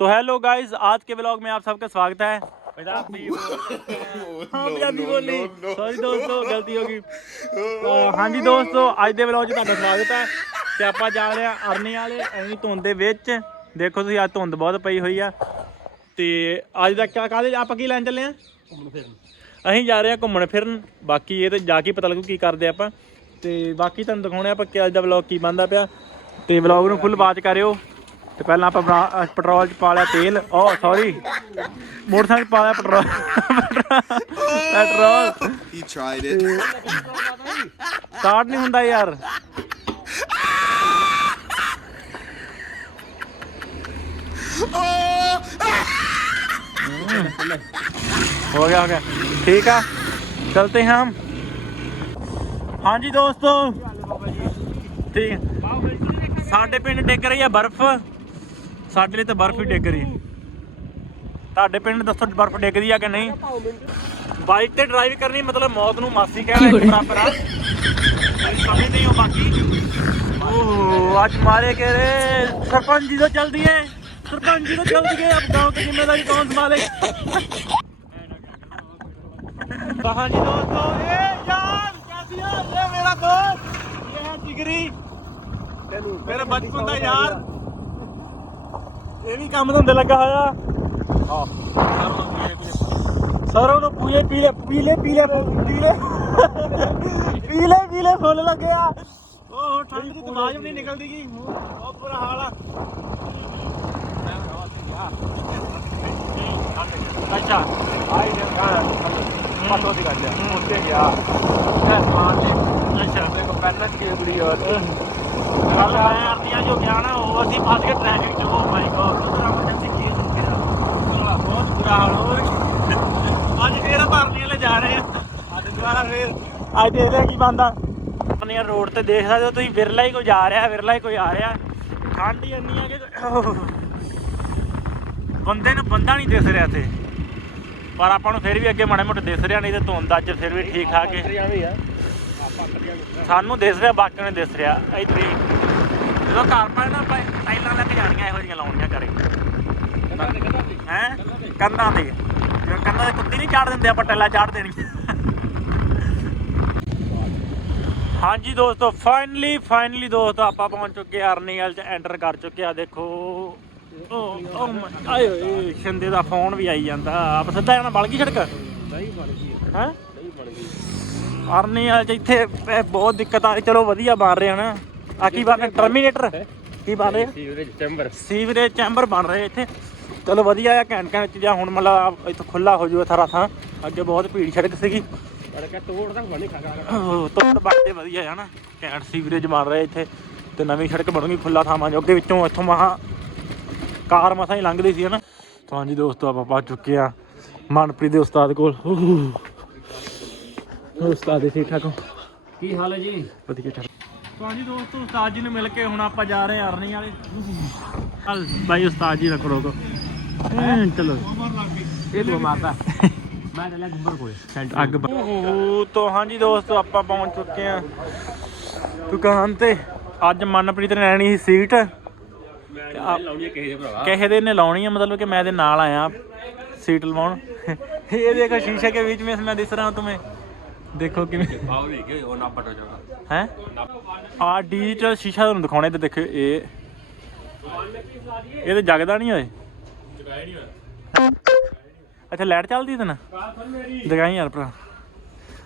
तो hello guys आज के ब्लॉग में आप सबका स्वागत है पंजाबी ਹਾਂ ਪੰਜਾਬੀ ਬੋਲੀ ਸੌਰੀ ਦੋਸਤੋ ਗਲਤੀ ਹੋ ਗਈ ਤਾਂ ਹਾਂਜੀ ਦੋਸਤੋ ਅੱਜ ਦੇ ਵਲੌਗ 'ਚ ਤੁਹਾਡਾ ਸਵਾਗਤ ਹੈ ਤੇ ਆਪਾਂ ਜਾ ਰਹੇ ਆ ਅਰਨੀ ਵਾਲੇ ਐਵੇਂ ਧੁੰਦ ਦੇ ਵਿੱਚ ਦੇਖੋ ਤੁਸੀਂ ਅੱਜ ਧੁੰਦ ਬਹੁਤ ਪਈ ਹੋਈ ਆ ਤੇ ਅੱਜ ਦਾ ਕਿਆ ਕਾਹਦੇ ਆਪਾਂ ਕੀ ਲੈਣ ਚੱਲੇ ਆ ਅਸੀਂ ਜਾ ਰਹੇ ਆ ਘੁੰਮਣ ਫਿਰਨ ਬਾਕੀ ਇਹ ਤੇ ਜਾ ਕੇ ਹੀ ਪਤਾ ਲੱਗੂ ਕੀ ਕਰਦੇ ਆਪਾਂ ਤੇ ਬਾਕੀ ਤੁਹਾਨੂੰ ਦਿਖਾਉਣੇ ਆਪਾਂ ਕਿ ਅੱਜ ਦਾ ਵਲੌਗ ਕੀ ਬੰਦਾ ਪਿਆ ਤੇ ਵਲੌਗ ਨੂੰ ਫੁੱਲ ਵਾਚ ਕਰਿਓ ਤੇ ਪਹਿਲਾਂ ਆਪਾਂ ਬਣਾ- ਅਹ ਪੈਟਰੋਲ ਚ ਪਾ ਲਿਆ ਤੇਲ ਓ ਸੌਰੀ ਮੋਟਰਸਾਈਕਲ 'ਚ ਪਾ ਲਿਆ petrol petrol He tried it. Start ਨਹੀਂ ਹੁੰਦਾ ਯਾਰ हो गया हो गया ठीक है चलते हैं हम हाँ जी दोस्तों ठीक है ਸਾਡੇ ਪਿੰਡ ਡਿੱਗ ਰਹੀ ਆ ਬਰਫ਼ ਸਾਡੇ ਲਈ ਤਾਂ ਬਰਫ਼ ਹੀ ਡਿੱਗ ਰਹੀ ਤੁਹਾਡੇ ਪਿੰਡ ਦੱਸੋ ਬਰਫ਼ ਡਿੱਗਦੀ ਆ ਕਿ ਨਹੀਂ ਬਾਈਕ ਤੇ ਡਰਾਈਵ ਕਰਨੀ ਮਤਲਬ ਮੌਤ ਨੂੰ ਮਾਸੀ ਕਹਿਣਾ ਇੱਕ ਬਰਾਬਰ ਆ ਸਮਝ ਨਹੀਂ ਹੋ ਬਾਕੀ ਉਹ ਅੱਜ ਮਾਰੇ के रे सरपंच जी तो चल दिए सरपंच जी तो चल दिए अब गांव की जिम्मेदारी कौन संभाले कहा जी दोस्तों ये यार कैसी है ये मेरा दोस्त ये है जिगरी मेरे बचपन का यार ਇਹ ਵੀ ਕੰਮ ਧੰਦੇ ਲੱਗਾ ਹੋਇਆ। ਸਰੋਂ ਨੂੰ ਪੂਏ ਪੀਲੇ ਪੀਲੇ ਪੀਲੇ ਪੀਲੇ ਪੀਲੇ। ਪੀਲੇ ਫੁੱਲ ਲੱਗੇ ਆ। ਉਹ ਠੰਡ ਦੀ ਦਿਮਾਗ ਵੀ ਨਹੀਂ ਨਿਕਲਦੀ ਗੀ। ਬਹੁਤ ਬੁਰਾ ਹਾਲ ਆ। ਅੱਛਾ ਆਈ ਨੇ ਕਹਾਂ ਪਤੋ ਦੀ ਗੱਲ ਆ। ਉੱਤੇ ਗਿਆ। ਸਮਾਨ ਦੇ ਅੱਛਾ ਮੇਰੇ ਕੋ ਪੈਨ ਦੀ ਬੜੀ ਹੋਰ ਕੱਲ ਮੈਂ ਆਰਤੀਆਂ ਜੋ ਗਿਆ ਨਾ, ਉਹ ਅਸੀਂ ਫਸ ਗਏ ਟ੍ਰੈਫਿਕ ਚ। ਉਹ ਮਾਈ ਗੋਡ ਉਧਰ ਐਮਰਜੈਂਸੀ ਕੇਸ ਹੋ ਗਿਆ ਬਹੁਤ ਬੁਰਾ ਹਾਲ ਹੋ ਗਿਆ ਅੱਜ ਫੇਰ ਭਰਨੀਆਂ ਲੈ ਜਾ ਰਹੇ ਆ। ਅੱਜ ਦੁਬਾਰਾ ਫੇਰ, ਅੱਜ ਦੇਖਦੇ ਕੀ ਬੰਦਾ ਆਪਣੀਆਂ ਰੋਡ ਤੇ ਦੇਖ ਸਕਦੇ ਹੋ ਤੁਸੀਂ, ਵਿਰਲਾ ਹੀ ਕੋਈ ਜਾ ਰਿਹਾ, ਵਿਰਲਾ ਹੀ ਕੋਈ ਆ ਰਿਹਾ। ਠੰਡ ਹੀ ਇੰਨੀ ਆ ਕਿ ਬੰਦੇ ਨੂੰ ਬੰਦਾ ਨਹੀਂ ਦਿਸ ਰਿਹਾ ਇੱਥੇ। ਪਰ ਆਪਾਂ ਨੂੰ ਫਿਰ ਵੀ ਅੱਗੇ ਮਾੜੇ ਮੋਟੇ ਦਿਸ ਰਿਹਾ, ਨਹੀਂ ਤੇ ਧੁੰਦ ਅੱਜ ਫਿਰ ਵੀ ਠੀਕ ਠਾਕ ਹੈ ਸਾਨੂੰ ਦਿਸ ਰਿਹਾ ਬਾਕੀ ਨੂੰ ਦਿਸ ਰਿਹਾ। ਇੱਥੇ ਜਦੋਂ ਘਰ ਪਾਏ ਨਾ ਆਪਾਂ ਟਾਈਲਾਂ ਲੱਗ ਜਾਣੀਆਂ ਇਹੋ ਜਿਹੀਆਂ ਲਾਉਣੀਆਂ ਕਰੇ ਹੈ? ਕੰਧਾਂ ਤੇ। ਜਿਵੇਂ ਕੰਧਾਂ ਤੇ ਕੁੱਤੀ ਨਹੀਂ ਚਾੜ ਦਿੰਦੇ ਆਪਾਂ ਟੈਲਾ ਚਾੜ ਦੇਣੀ ਹਾਂਜੀ ਦੋਸਤੋ ਫਾਈਨਲੀ ਫਾਈਨਲੀ ਦੋਸਤੋ ਆਪਾਂ ਪਹੁੰਚ ਚੁੱਕੇ ਆ ਅਰਨੀਵਾਲ ਚ ਐਂਟਰ ਕਰ ਚੁੱਕੇ ਆ ਦੇਖੋ। ਓ ਆਏ ਸ਼ਿੰਦੇ ਦਾ ਫੋਨ ਵੀ ਆਈ ਜਾਂਦਾ। ਆਪ ਸਿੱਧਾ ਜਾਣਾ ਬਲ ਗਈ ਸੜਕ? ਨਹੀਂ ਬਣ ਗਈ ਹੈ? ਅਰਨੀਵਾਲ ਚ ਇੱਥੇ ਇਹ ਬਹੁਤ ਦਿੱਕਤ ਆ ਰਹੀ ਚਲੋ ਵਧੀਆ ਬਣ ਰਹੇ ਹਨ। ਆ ਕੀ ਬਣ ਰਿਹਾ? ਟਰਮੀਨੇਟਰ ਕੀ ਬਣ ਰਿਹਾ? ਸੀਵਰੇਜ ਚੈਂਬਰ ਸੀਵਰੇਜ ਚੈਂਬਰ ਬਣ ਰਹੇ ਇੱਥੇ। ਚਲੋ ਵਧੀਆ ਆ ਘੈਂਟ ਘੈਂਟ ਚੀਜ਼ਾਂ ਹੁਣ ਮਤਲਬ ਇੱਥੇ ਖੁੱਲਾ ਹੋ ਜੂਗਾ ਸਾਰਾ ਥਾਂ। ਅੱਗੇ ਬਹੁਤ ਭੀੜ ਸੜਕ ਸੀਗੀ। ਅੜਕਾ ਤੋੜ ਤਾਂ ਬਣੀ ਖਾਗਾ ਤੋੜ ਬਾਟੇ ਵਧੀਆ ਆ ਨਾ। ਘੈਂਟ ਸੀਵਰੇਜ ਬਣ ਰਹੇ ਇੱਥੇ। ਤੇ ਨਵੀਂ ਸੜਕ ਬਣੂਗੀ ਖੁੱਲਾ ਥਾਵਾਂ ਜੋ ਅੱਗੇ ਵਿੱਚੋਂ ਇੱਥੋਂ ਮਹਾ ਕਾਰ ਮਸਾਂ ਹੀ ਲੰਘਦੀ ਸੀ ਹਨਾ। ਤਾਂ ਹਾਂਜੀ ਦੋਸਤੋ ਆਪਾਂ ਪਹੁੰਚ ਚੁੱਕੇ ਆ ਮਨਪ੍ਰੀਤ ਦੇ ਉਸਤਾਦ ਕੋਲ। ਹੋਰ ਉਸਤਾਦ ਜੀ ਠੀਕ ਠਾਕ ਹੋ? ਕੀ ਹਾਲ ਹੈ ਜੀ? ਵਧੀਆ ਠਾਕ ਤਾਂ ਜੀ ਦੋਸਤੋ ਉਸਤਾਦ ਜੀ ਨੂੰ ਮਿਲ ਕੇ ਹੁਣ ਆਪਾਂ ਜਾ ਰਹੇ ਹਾਂ ਅਰਨੀ ਵਾਲੇ। ਚੱਲ ਬਾਈ ਉਸਤਾਦ ਜੀ ਰੱਖ ਰੋਕੋ। ਚਲੋ। ਇਹ ਤੂੰ ਮਾਰਦਾ। ਮੈਂ ਚੱਲਿਆ ਗੁੰਬਰ ਕੋਲੇ ਸੈਂਟਰ ਅੱਗ ਓਹੋ ਤਾਂ ਹਾਂਜੀ ਦੋਸਤੋ ਆਪਾਂ ਪਹੁੰਚ ਚੁੱਕੇ ਆ ਦੁਕਾਨ ਤੇ। ਅੱਜ ਮਨਪ੍ਰੀਤ ਨੇ ਲੈਣੀ ਸੀ ਸੀਟ। ਲਾਉਣੀ ਕਿਸੇ ਦੇ ਨੇ ਲਾਉਣੀ ਆ ਮਤਲਬ ਕਿ ਮੈਂ ਇਹਦੇ ਨਾਲ ਆਇਆ ਸੀਟ ਲਵਾਉਣ। ਇਹ ਦੇਖੋ ਸ਼ੀਸ਼ੇ ਕੇ ਵਿੱਚ ਮੈਂ ਦਿਸ ਰਹਾ ਤੁਮੇ ਦੇਖੋ ਕਿਵੇਂ। ਆਓ ਵੀ ਕਿ ਉਹ ਨਾ ਪਟੋ ਜਾਣਾ ਹੈ? ਆ ਡਿਜੀਟਲ ਸ਼ੀਸ਼ਾ ਤੁਹਾਨੂੰ ਦਿਖਾਉਣੇ ਤੇ ਦੇਖੋ ਇਹ ਇਹ ਤੇ ਜਗਦਾ ਨਹੀਂ ਓਏ। ਅੱਛਾ ਲਾਈਟ ਚੱਲਦੀ ਤੇ ਨਾ? ਦਿਖਾਈ ਯਾਰ ਭਰਾ।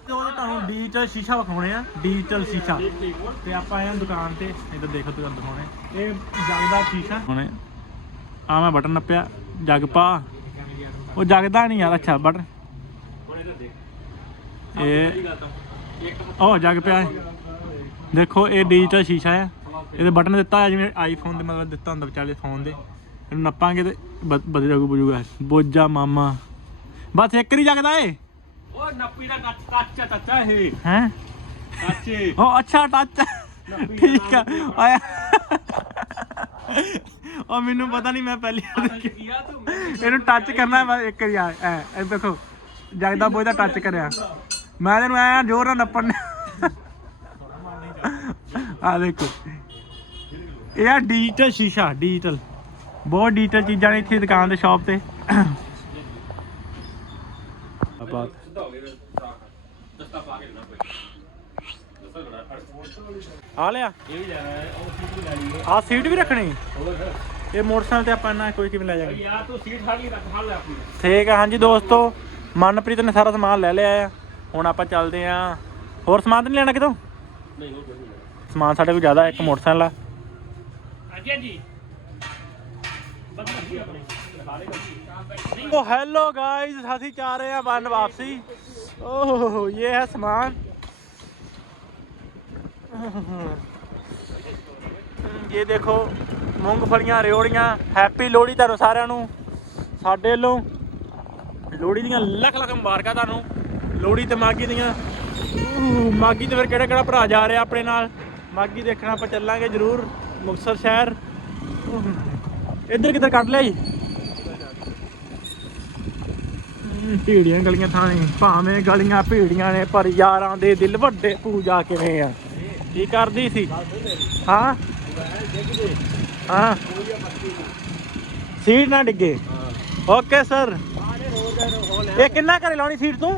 ਤੇ ਉਹਦੇ ਤੁਹਾਨੂੰ ਡਿਜੀਟਲ ਸ਼ੀਸ਼ਾ ਵਿਖਾਉਣੇ ਆ ਡਿਜੀਟਲ ਸ਼ੀਸ਼ਾ। ਤੇ ਆਪਾਂ ਆਏ ਹਾਂ ਦੁਕਾਨ ਤੇ ਇੱਧਰ ਦੇਖੋ ਤੁਹਾਨੂੰ ਦਿਖਾਉਣੇ। ਇਹ ਜਗਦਾ ਸ਼ੀਸ਼ਾ। ਹੁਣੇ ਆ ਮੈਂ ਬਟਨ ਨੱਪਿਆ ਜਗ ਪਾ। ਉਹ ਜਗਦਾ ਨਹੀਂ ਯਾਰ ਅੱਛਾ ਬਟਨ। ਇਹ ਉਹ ਜਗ ਪਿਆ ਹੈ। ਦੇਖੋ ਇਹ ਡਿਜੀਟਲ ਸ਼ੀਸ਼ਾ ਆ। ਇਹਦੇ ਬਟਨ ਦਿੱਤਾ ਹੋਇਆ ਜਿਵੇਂ ਆਈਫੋਨ ਦੇ ਮਤਲਬ ਦਿੱਤਾ ਹੁੰਦਾ ਵਿਚਾਲੇ ਫੋਨ ਦੇ। ਇਹਨੂੰ ਨੱਪਾਂਗੇ ਤੇ ਬਦ ਜਾਗੂ ਬਜੂਗਾ ਬੋਜਾ ਮਾਮਾ। ਬਸ ਇੱਕ ਹੀ ਜਗਦਾ ਏ ਉਹ ਨੱਪੀ ਦਾ ਕੱਚ ਕੱਚ ਚਾਚਾ ਇਹ। ਹੈ? ਕੱਚੇ ਉਹ ਅੱਛਾ ਟੱਚ ਠੀਕ ਆ। ਆਇਆ। ਉਹ ਮੈਨੂੰ ਪਤਾ ਨਹੀਂ ਮੈਂ ਪਹਿਲੀ ਵਾਰ ਇਹਨੂੰ ਟੱਚ ਕਰਨਾ ਹੈ ਬਸ ਇੱਕ ਵਾਰੀ ਆ। ਐ ਇਹ ਦੇਖੋ ਜਗਦਾ ਬੋਝ ਟੱਚ ਕਰਿਆ। ਮੈਂ ਇਹਨੂੰ ਐ ਜ਼ੋਰ ਨਾਲ ਨੱਪਣ ਆ ਦੇਖੋ। ਇਹ ਆ ਡਿਜੀਟਲ ਸ਼ੀਸ਼ਾ ਡਿਜੀਟਲ ਬਹੁਤ ਡੀਟੇਲ ਚੀਜ਼ਾਂ ਨੇ ਇੱਥੇ ਦੁਕਾਨ ਤੇ ਸ਼ਾਪ ਤੇ। ਬਾਤ ਆ ਲਿਆ। ਇਹ ਵੀ ਲੈਣਾ ਹੈ ਉਹ ਸੀਟ ਆ ਸੀਟ ਵੀ ਰੱਖਣੀ। ਇਹ ਮੋਟਰਸਾਈਕਲ ਤੇ ਆਪਾਂ ਨਾ ਕੋਈ ਕਿਵੇਂ ਲੈ ਜਾਵਾਂਗੇ? ਯਾਰ ਤੂੰ ਸੀਟ ਫੜ ਲਈ ਰੱਖ ਫੜ ਲੈ ਆਪਣੀ। ਠੀਕ ਆ ਹਾਂਜੀ ਦੋਸਤੋ ਮਨਪ੍ਰੀਤ ਨੇ ਸਾਰਾ ਸਮਾਨ ਲੈ ਲਿਆ ਆ। ਹੁਣ ਆਪਾਂ ਚੱਲਦੇ ਆ। ਹੋਰ ਸਮਾਨ ਤਾਂ ਨਹੀਂ ਲੈਣਾ ਕਿਤੋਂ? ਨਹੀਂ ਹੋਰ ਕੋਈ ਨਹੀਂ ਸਮਾਨ ਸਾਡੇ ਕੋਲ ਜ਼ਿਆਦਾ ਇੱਕ ਮੋਟਰਸਾਈਕਲ ਆ। ਸਾਰੇ ਕੰਮ ਉਹ ਹੈਲੋ ਗਾਇਸ ਅਸੀਂ ਜਾ ਰਹੇ ਹਾਂ ਵਨ ਵਾਪਸੀ। ਓਹ ਇਹ ਹੈ ਸਮਾਨ। ਇਹ ਦੇਖੋ ਮੂੰਗਫਲੀਆਂ ਰਿਓੜੀਆਂ ਹੈਪੀ ਲੋਹੜੀ ਤੁਹਾਨੂੰ ਸਾਰਿਆਂ ਨੂੰ ਸਾਡੇ ਵੱਲੋਂ। ਲੋਹੜੀ ਦੀਆਂ ਲੱਖ ਲੱਖ ਮੁਬਾਰਕਾਂ ਤੁਹਾਨੂੰ। ਲੋਹੜੀ ਤੇ ਮਾਗੀ ਦੀਆਂ। ਮਾਗੀ ਤੇ ਫਿਰ ਕਿਹੜਾ ਕਿਹੜਾ ਭਰਾ ਜਾ ਰਿਹਾ ਆਪਣੇ ਨਾਲ? ਮਾਗੀ ਦੇਖਣਾ ਆਪਾਂ ਚੱਲਾਂਗੇ ਜ਼ਰੂਰ ਮੁਕਤਸਰ ਸ਼ਹਿਰ। ਇੱਧਰ ਕਿੱਧਰ ਕੱਢ ਲਿਆ ਜੀ? ਭੀੜੀਆਂ ਗਲੀਆਂ ਥਾਣੇ ਭਾਵੇਂ ਗਲੀਆਂ ਭੀੜੀਆਂ ਨੇ ਪਰ ਯਾਰਾਂ ਦੇ ਦਿਲ ਵੱਡੇ ਪੂਜਾ ਕਿਵੇਂ ਆ? ਕੀ ਕਰਦੀ ਸੀ? ਹਾਂ? ਹਾਂ? ਸੀਟ ਨਾ ਡਿੱਗੇ। Okay sir. ਇਹ ਕਿੰਨਾ ਘਰੇ ਲਾਉਣੀ ਸੀਟ ਤੂੰ?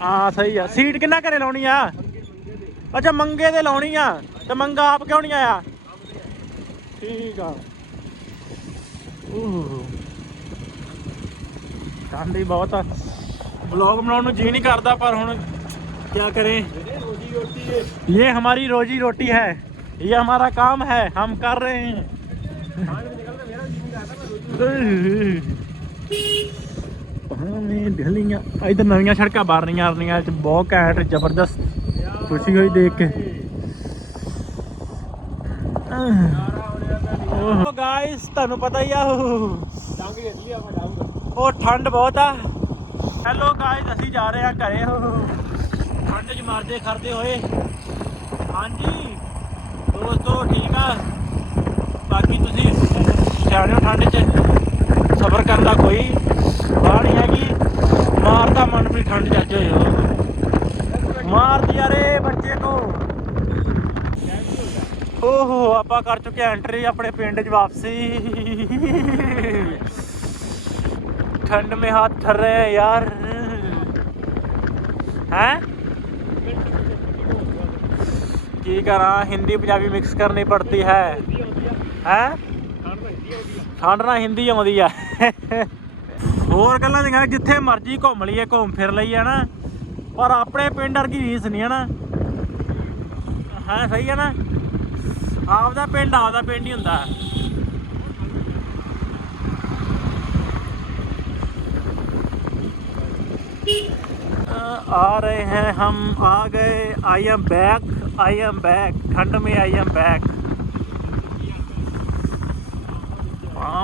ਹਾਂ ਸਹੀ ਆ ਸੀਟ ਕਿੰਨਾ ਘਰੇ ਲਾਉਣੀ ਆ ਅੱਛਾ ਮੰਗੇ ਦੇ ਲਾਉਣੀ ਆ ਤੇ ਮੰਗਾ ਆਪ ਕਿਉਂ ਨਹੀਂ ਆਇਆ ਠੀਕ ਆ ਊਹ ਠੰਡ ਹੀ ਬਹੁਤ ਆ ब्लॉग बनाने ਨੂੰ ਜੀ ਨਹੀਂ ਕਰਦਾ ਪਰ ਹੁਣ क्या करें ये हमारी रोजी रोटी है ये हमारा काम है हम कर रहे हैं ਭਾਵੇਂ ਢਲੀਆਂ ਇਧਰ ਨਵੀਆਂ ਸੜਕਾਂ ਬਣ ਰਹੀਆਂ ਰਹੀਆਂ ਚ ਬਹੁਤ ਘੈਂਟ, ਜ਼ਬਰਦਸਤ। ਖੁਸ਼ੀ ਹੋਈ ਦੇਖ ਕੇ। ਓਹ ਗਾਇਸ ਤੁਹਾਨੂੰ ਪਤਾ ਹੀ ਆ ਉਹ ਡੰਗ ਲਈ ਆਪਾਂ ਡਾਊਂਗਾ ਉਹ ਠੰਡ ਬਹੁਤ ਆ। ਹੈਲੋ ਗਾਇਸ ਅਸੀਂ ਜਾ ਰਹੇ ਹਾਂ ਘਰੇ ਠੰਡ 'ਚ ਮਰਦੇ ਖਰਦੇ ਹੋਏ। ਹਾਂਜੀ। ਦੋਸਤੋ, ਠੀਕ ਆ। ਬਾਕੀ ਤੁਸੀਂ ਸਿਆਣੇ ਹੋ ਠੰਡ 'ਚ ਸਬਰ ਕਰਨ ਦਾ ਕੋਈ ਬਾਹ ਨਹੀਂ ਹੈਗੀ ਮਾਰਦਾ ਮਨ ਵੀ ਠੰਡ 'ਚ ਅੱਜ ਹੋਏ ਹੋ ਮਾਰਦੀ ਯਾਰੇ ਬੱਚੇ ਕੋ ਓਹੋ ਆਪਾਂ ਕਰ ਚੁੱਕੇ ਐਂਟਰੀ ਆਪਣੇ ਪਿੰਡ 'ਚ ਵਾਪਸੀ ठंड में हाथ थर रहे हैं यार हैं की करा हिंदी पंजाबी मिक्स करनी पड़ती है हैं ਠੰਡ ਨਾਲ ਹਿੰਦੀ ਆਉਂਦੀ ਆ ਹੋਰ ਗੱਲਾਂ ਦੀਆਂ ਜਿੱਥੇ ਮਰਜ਼ੀ ਘੁੰਮ ਲਈਏ ਘੁੰਮ ਫਿਰ ਲਈਏ ਨਾ ਪਰ ਆਪਣੇ ਪਿੰਡ ਵਰਗੀ ਰੀਸ ਨਹੀਂ ਹੈ ਨਾ ਹਾਂ ਸਹੀ ਹੈ ਨਾ ਆਪਦਾ ਪਿੰਡ ਆਪਦਾ ਪਿੰਡ ਹੀ ਹੁੰਦਾ आ रहे हैं हम आ गए I am back I am back ठंड में आई एम बैक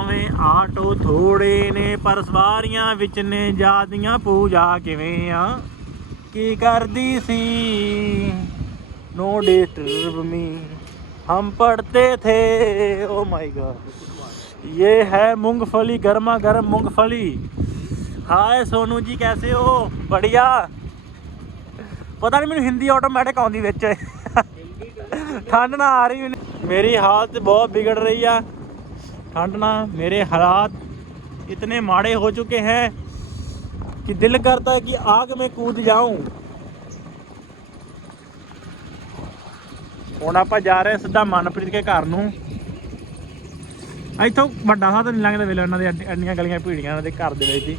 ਭਾਵੇਂ ਆਟੋ ਥੋੜੇ ਨੇ ਪਰ ਸਵਾਰੀਆਂ ਵਿੱਚ ਨੇ ਜਾਦੀਆਂ ਪੂਜਾ ਕਿਵੇਂ ਆ ਕੀ ਕਰਦੀ ਸੀ नो डिस्टर्ब मी हम पढ़ते थे ओ माय गॉड ये है मूंगफली गर्मा गर्म मूंगफली हाय सोनू जी कैसे हो बढ़िया ਪਤਾ ਨਹੀਂ ਮੈਨੂੰ ਹਿੰਦੀ ਆਟੋਮੈਟਿਕ ਆਉਂਦੀ ਵਿੱਚ ਠੰਡ ਨਾ ਆ ਰਹੀ ਮੈਨੂੰ ਮੇਰੀ ਹਾਲਤ ਬਹੁਤ ਵਿਗੜ ਰਹੀ ਆ ठंड ना मेरे हालात इतने माड़े हो चुके हैं कि दिल करता है कि आग में कूद जाऊं ਹੁਣ ਆਪਾਂ ਜਾ ਰਹੇ ਹਾਂ ਸਿੱਧਾ ਮਨਪ੍ਰੀਤ ਕੇ ਘਰ ਨੂੰ ਇੱਥੋਂ ਵੱਡਾ ਸਾਹ ਤਾਂ ਨਹੀਂ ਲੰਘਦਾ ਵੇਲੇ ਉਹਨਾਂ ਦੇ ਐਡੀ- ਐਡੀਆਂ ਗਲੀਆਂ ਭੀੜੀਆਂ ਉਹਨਾਂ ਦੇ ਘਰ ਦੇ ਵਿੱਚ ਹੀ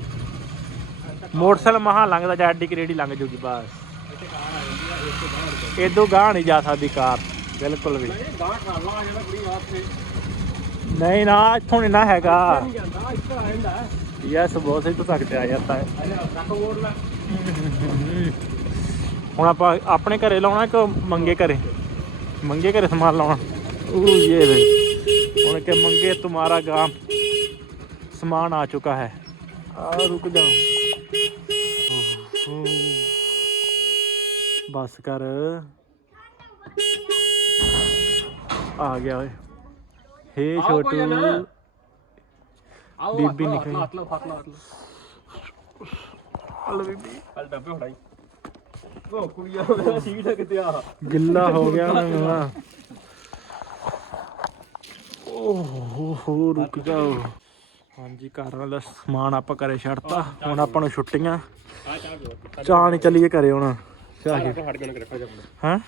ਮੋਟਰਸਾਈਕਲ ਮਹਾ ਲੰਘਦਾ ਜਾਂ ਐਡੀ ਕਰੇੜੀ ਲੰਘ ਜੂਗੀ ਬਸ ਇਦੋਂ ਗਾਹ ਨਹੀਂ ਜਾ ਸਕਦੀ ਕਾਰ ਬਿਲਕੁਲ ਵੀ ਗਾਂ ਕਰ ਲਾ ਜਿਹੜਾ ਕੁੜੀ ਵਾਸਤੇ ਨਹੀਂ ਨਾ ਇੱਥੋਂ ਨਹੀਂ ਨਾ ਹੈਗਾ। ਜਾਂਦਾ ਇੱਥੇ ਆ ਜਾਂਦਾ। ਯੈਸ ਬਹੁਤ ਸਹੀ ਤੋਂ ਆ ਜਾਂਦਾ ਹੈ ਅਰੇ ਰੱਖ ਮੋੜ ਲੈ। ਹੁਣ ਆਪਾਂ ਆਪਣੇ ਘਰੇ ਲਾਉਣਾ ਕਿ ਮੰਗੇ ਘਰੇ? ਮੰਗੇ ਘਰੇ ਸਮਾਨ ਲਾਉਣਾ? ਉਹ ਇਹ ਵੇ। ਹੁਣ ਕਿ ਮੰਗੇ ਤੁਹਾਡਾ ਗਾਮ ਸਮਾਨ ਆ ਚੁੱਕਾ ਹੈ। ਆ ਰੁਕ ਓਹ, ਬਸ ਕਰ। ਆ ਗਿਆ ਓਏ। ਹੇ ਆਓ ਛੋਟੂ। ਕੋਈ ਨਾ। ਆਓ ਬੀਬੀ ਨਿਕਲੀ। ਹੱਥ ਲਾ ਹੱਥ ਲਾ ਹੱਥ ਲਾ। ਹਲ ਬੀਬੀ। ਹਲ ਡੱਬੇ ਫੜਾਈ। ਉਹ ਕੁੜੀਆਂ ਦਾ ਸੀਟ ਕਿਤੇ ਆ ਗਿੱਲਾ ਹੋ ਗਿਆ ਨਾ ਮੇਰਾ। ਓਹ ਹੋ ਰੁਕ ਜਾਓ। ਹਾਂਜੀ ਘਰ ਵਾਲਾ ਸਮਾਨ ਆਪਾਂ ਘਰੇ ਛੱਡਤਾ। ਹੁਣ ਆਪਾਂ ਨੂੰ ਛੁੱਟੀਆਂ। ਚਾਹ ਨਹੀਂ ਚੱਲੀਏ ਘਰੇ ਹੁਣ। ਚਾਹ ਕੇ ਹਾਂ।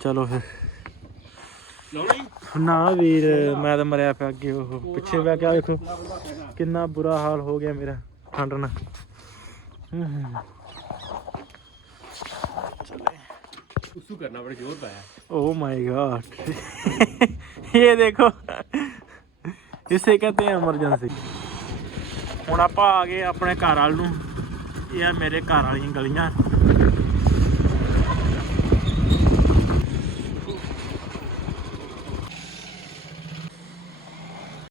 ਚਲੋ ਫਿਰ। ਨਾ ਵੀਰ ਮੈਂ ਤਾਂ ਮਰਿਆ ਪਿਆ ਅੱਗੇ ਉਹ ਪਿੱਛੇ ਪਿਆ ਗਿਆ ਵੇਖੋ ਕਿੰਨਾ ਬੁਰਾ ਹਾਲ ਹੋ ਗਿਆ ਮੇਰਾ ਠੰਡ ਨਾਲ ਚਲੇ ਉਸੂ ਕਰਨਾ ਬੜਾ ਜ਼ੋਰ ਪਾਇਆ। ਓ ਮਾਈ ਗॉड ਇਹ ਦੇਖੋ ਇਸੇ ਕਹਤੇ ਐਮਰਜੈਂਸੀ ਹੁਣ ਆਪਾਂ ਆ ਗਏ ਆਪਣੇ ਘਰ ਵਾਲ ਨੂੰ। ਇਹ ਆ ਮੇਰੇ ਘਰ ਵਾਲੀਆਂ ਗਲੀਆਂ।